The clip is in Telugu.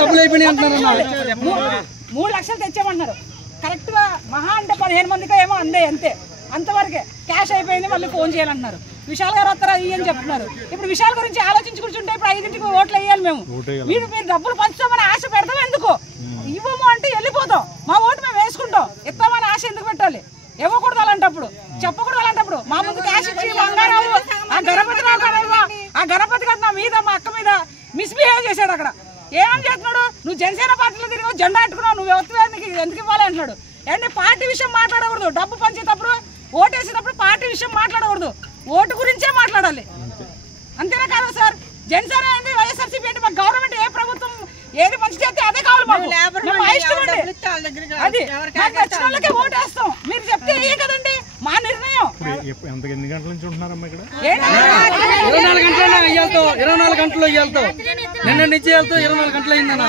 డబ్బులు అయిపోయినాయి అంటున్నారు. 3 లక్షలు తెచ్చామన్నారు. కరెక్ట్ గా మహా అంటే 15 మందికి ఏమో అంతే అంతవరకే క్యాష్ అయిపోయింది. మళ్ళీ ఫోన్ చేయాలంటున్నారు. విశాల్ గారు వస్తారా అని చెప్తున్నారు. ఇప్పుడు విశాల్ గురించి ఆలోచించి కూర్చుంటే ఇప్పుడు 5ంటికి ఓట్లు వేయాలి. మీరు డబ్బులు పంచుతామని ఆశ పెడతాం ఎందుకు? ఇవ్వము అంటే వెళ్ళిపోతాం. మా ఓటు మేము వేసుకుంటాం. ఇస్తామని ఆశ ఎందుకు పెట్టాలి? ఇవ్వకూడదు అలాంటప్పుడు, చెప్పకూడదు అలాంటప్పుడు. మా ముందు క్యాష్ ఇచ్చి బంగారావు ఆ గణపతి గారు నా మీద మా అక్క మీద మిస్బిహేవ్ చేశాడు. అక్కడ ఏమని చేస్తున్నాడు? నువ్వు జనసేన పార్టీలో తిరిగి జెండా అంటున్నావు, నువ్వు ఎందుకు ఇవ్వాలి అంటున్నాడు. ఏంటి పార్టీ విషయం మాట్లాడకూడదు. డబ్బు పంచేటప్పుడు ఓటేసేటప్పుడు పార్టీ విషయం మాట్లాడకూడదు. ఓటు గురించే మాట్లాడాలి. అంతేనా కాదు సార్? జనసేన ఏంటి, వైఎస్ఆర్సీపీ ఏంటి? మాకు గవర్నమెంట్ ఏ ప్రభుత్వం ఏది మంచి చేస్తే అదే కావాలి. మాకు ఇష్టం అండి. అది మాకు నచ్చిన వాళ్ళకే ఓటేస్తాం. మీరు చెప్తే ఏ కదండి మా నిర్ణయం. ఎన్ని గంటల నుంచి ఉంటున్నారమ్మా ఇక్కడ? 24 గంటలు వెళ్తాం. నిన్న నుంచి వెళ్తాం 24 గంటలు అయిందన్నా.